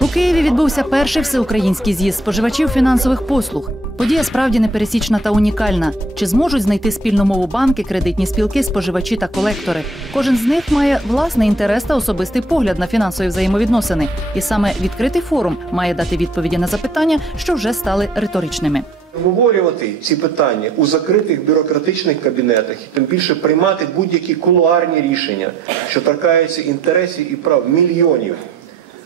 У Києві відбувся перший всеукраїнський з'їзд споживачів фінансових послуг. Подія справді непересічна та унікальна. Чи зможуть знайти спільну мову банки, кредитні спілки, споживачі та колектори? Кожен з них має власний інтерес та особистий погляд на фінансові взаємовідносини. І саме відкритий форум має дати відповіді на запитання, що вже стали риторичними. Обговорювати ці питання у закритих бюрократичних кабінетах і тим більше приймати будь-які кулуарні рішення, що торкаються інтересів і прав мільйонів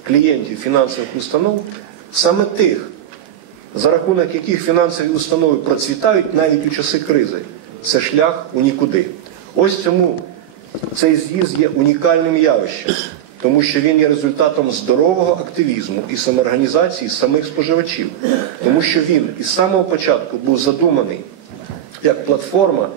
клієнтів фінансових установ, саме тих, за рахунок яких фінансові установи процвітають навіть у часи кризи. Це шлях у нікуди. Ось цьому цей з'їзд є унікальним явищем, тому що він є результатом здорового активізму і самоорганізації самих споживачів, тому що він із самого початку був задуманий як платформа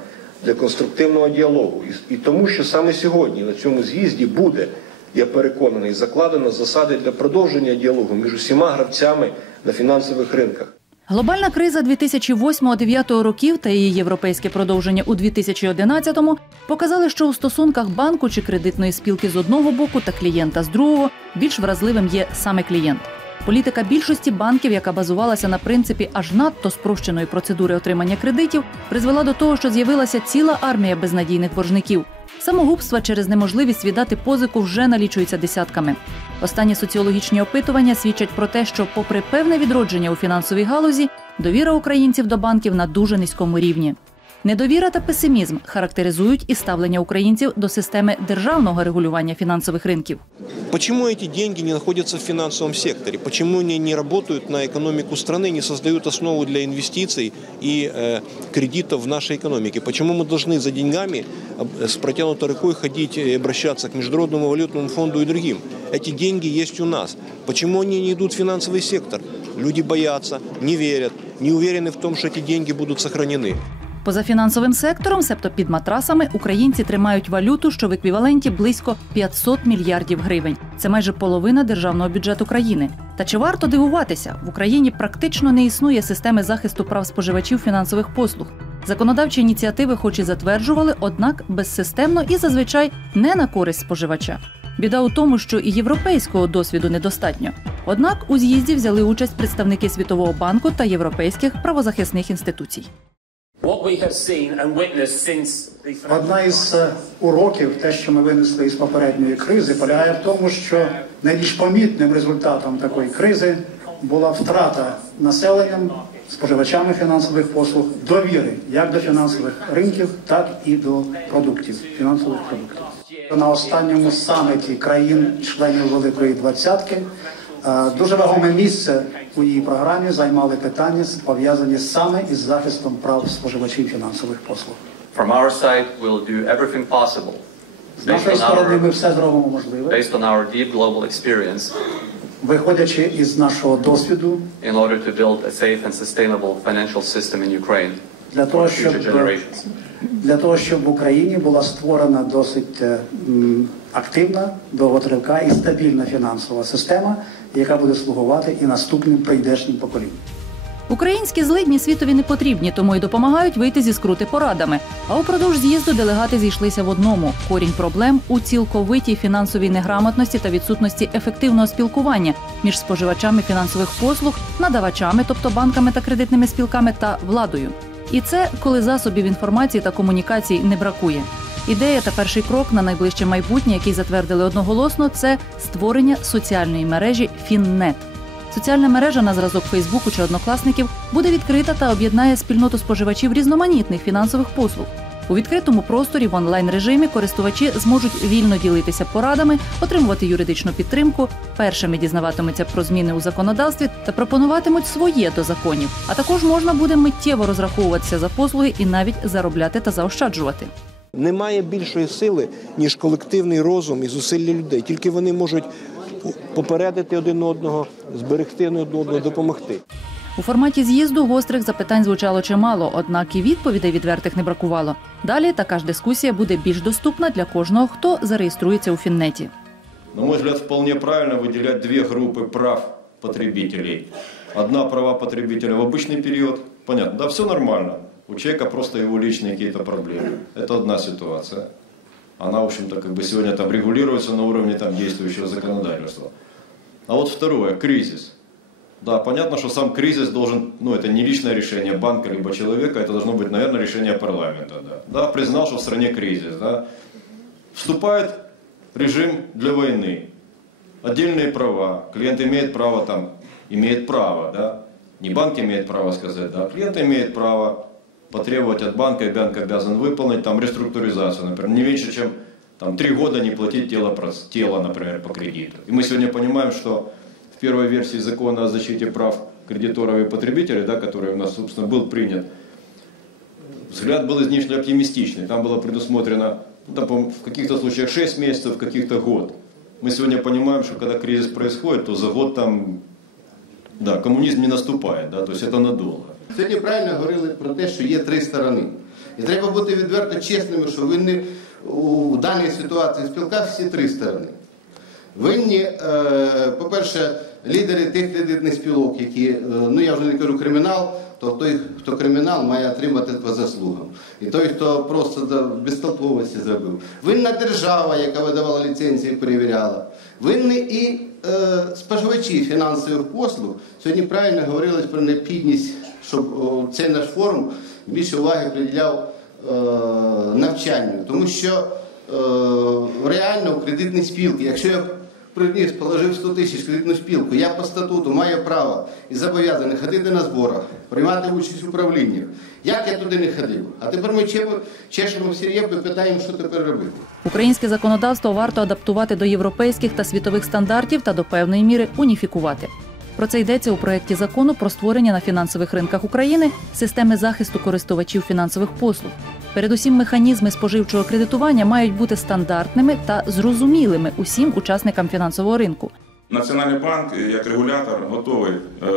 для конструктивного діалогу, і, тому, що саме сьогодні на цьому з'їзді буде, я переконаний, закладено засади для продовження діалогу між усіма гравцями на фінансових ринках. Глобальна криза 2008-2009 років та її європейське продовження у 2011-му показали, що у стосунках банку чи кредитної спілки з одного боку та клієнта з другого більш вразливим є саме клієнт. Політика більшості банків, яка базувалася на принципі аж надто спрощеної процедури отримання кредитів, призвела до того, що з'явилася ціла армія безнадійних боржників. Самогубства через неможливість віддати позику вже налічуються десятками. Останні соціологічні опитування свідчать про те, що, попри певне відродження у фінансовій галузі, довіра українців до банків на дуже низькому рівні. Недовіра та песимізм характеризують і ставлення українців до системи державного регулювання фінансових ринків. Почему эти деньги не находятся в финансовом секторе? Почему они не работают на экономику страны, не создают основу для инвестиций и э, кредитов в нашей экономике? Почему мы должны за деньгами э, с протянутой рукой ходить и обращаться к Международному валютному фонду и другим? Эти деньги есть у нас. Почему они не идут в финансовый сектор? Люди боятся, не верят, не уверены в том, что эти деньги будут сохранены. Поза фінансовим сектором, себто під матрасами, українці тримають валюту, що в еквіваленті близько 500 мільярдів гривень. Це майже половина державного бюджету країни. Та чи варто дивуватися? В Україні практично не існує системи захисту прав споживачів фінансових послуг. Законодавчі ініціативи, хоч і затверджували, однак безсистемно і зазвичай не на користь споживача. Біда у тому, що і європейського досвіду недостатньо. Однак у з'їзді взяли участь представники Світового банку та європейських правозахисних інституцій. Одна із е, уроків, те, що ми винесли із попередньої кризи, полягає в тому, що найбільш помітним результатом такої кризи була втрата населенням, споживачами фінансових послуг довіри як до фінансових ринків, так і до продуктів, фінансових продуктів. На останньому саміті країн-членів Великої Двадцятки е, дуже вагоме місце у її програмі займали питання, пов'язані саме із захистом прав споживачів фінансових послуг. From our side, we'll do everything possible З based нашої on сторони ми our, все зробимо можливе, based on our deep global experience виходячи із нашого досвіду, in order to build a safe and sustainable financial system in Ukraine для for того, щоб future generations. для того, щоб в Україні була створена досить е, активна, довготривка і стабільна фінансова система, яка буде слугувати і наступним прийдешнім поколінням. Українські злидні світові не потрібні, тому й допомагають вийти зі скрути порадами. А упродовж з'їзду делегати зійшлися в одному: корінь проблем у цілковитій фінансовій неграмотності та відсутності ефективного спілкування між споживачами фінансових послуг, надавачами, тобто банками та кредитними спілками, та владою. І це коли засобів інформації та комунікацій не бракує. Ідея та перший крок на найближче майбутнє, який затвердили одноголосно, це створення соціальної мережі Фіннет. Соціальна мережа на зразок Фейсбуку чи однокласників буде відкрита та об'єднає спільноту споживачів різноманітних фінансових послуг. У відкритому просторі в онлайн режимі користувачі зможуть вільно ділитися порадами, отримувати юридичну підтримку, першими дізнаватимуться про зміни у законодавстві та пропонуватимуть своє до законів. А також можна буде миттєво розраховуватися за послуги і навіть заробляти та заощаджувати. Немає більшої сили, ніж колективний розум і зусилля людей. Тільки вони можуть попередити один одного, зберегти один одного, допомогти. У форматі з'їзду гострих запитань звучало чимало, однак і відповідей відвертих не бракувало. Далі така ж дискусія буде більш доступна для кожного, хто зареєструється у Фіннеті. На мой взгляд, вполне правильно выделять две группы прав потребителей. Одна права потребителя в обычный период, понятно, да, все нормально. У человека просто его личные какие-то проблемы. Это одна ситуация. Она, в общем-то, как бы сегодня там регулируется на уровне там действующего законодательства. А вот второе, кризис. Да, понятно, что сам кризис должен, ну это не личное решение банка либо человека, это должно быть, наверное, решение парламента. Да, да признал, что в стране кризис. Да. Вступает режим для войны. Отдельные права. Клиент имеет право там, имеет право, да. Не банк имеет право сказать, да, клиент имеет право потребовать от банка, и банк обязан выполнить там реструктуризацию, например, не меньше, чем там, три года не платить тело, тело, например, по кредиту. И мы сегодня понимаем, что в первой версии закона о защите прав кредиторов и потребителей, да, который у нас, собственно, был принят, взгляд был излишне оптимистичный. Там было предусмотрено ну, там, по-моему, в каких-то случаях 6 месяцев, в каких-то год. Мы сегодня понимаем, что когда кризис происходит, то за год там, да, коммунизм не наступает, да, то есть это надолго. Сьогодні правильно говорили про те, що є три сторони. І треба бути відверто чесними, що винні у даній ситуації в спілках всі три сторони. Винні, е, по-перше, лідери тих кредитних спілок, які, е, ну я вже не кажу кримінал, то той, хто кримінал, має отримати по заслугам. І той, хто просто до безтолковості зробив. Винна держава, яка видавала ліцензії перевіряла. Винні і е, споживачі фінансових послуг. Сьогодні правильно говорилось про необхідність, щоб о, цей наш форум більше уваги приділяв е, навчанню. Тому що е, реально у кредитній спілки, якщо я приніс, положив 100 тисяч кредитну спілку, я по статуту маю право і зобов'язаний ходити на зборах, приймати участь в управліннях. Як я туди не ходив? А тепер ми чемо- чешемо всі рєпи, питаємо, що тепер робити. Українське законодавство варто адаптувати до європейських та світових стандартів та до певної міри уніфікувати. Про це йдеться у проєкті закону про створення на фінансових ринках України системи захисту користувачів фінансових послуг. Передусім, механізми споживчого кредитування мають бути стандартними та зрозумілими усім учасникам фінансового ринку. Національний банк як регулятор готовий е,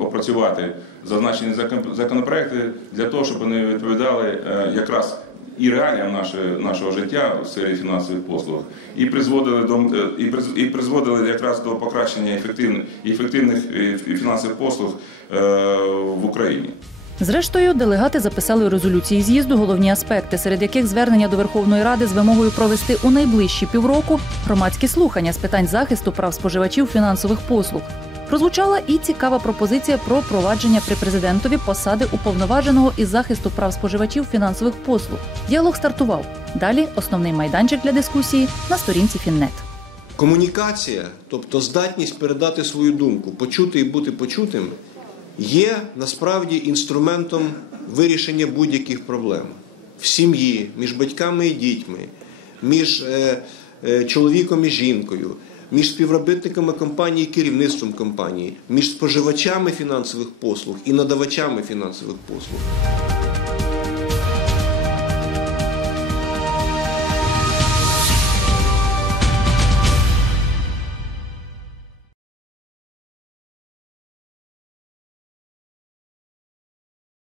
опрацювати зазначені законопроекти для того, щоб вони відповідали е, якраз і реаліям нашої, нашого життя в сфері фінансових послуг, і призводили до е, і, призводили якраз до покращення ефективних ефективних фінансових послуг в Україні. Зрештою, делегати записали у резолюції з'їзду головні аспекти, серед яких звернення до Верховної Ради з вимогою провести у найближчі півроку громадські слухання з питань захисту прав споживачів фінансових послуг. Прозвучала і цікава пропозиція про провадження при президентові посади уповноваженого із захисту прав споживачів фінансових послуг. Діалог стартував. Далі основний майданчик для дискусії на сторінці Фіннет. Комунікація, тобто здатність передати свою думку, почути і бути почутим, є насправді інструментом вирішення будь-яких проблем в сім'ї, між батьками і дітьми, між е, е, чоловіком і жінкою, між співробітниками компанії і керівництвом компанії, між споживачами фінансових послуг і надавачами фінансових послуг.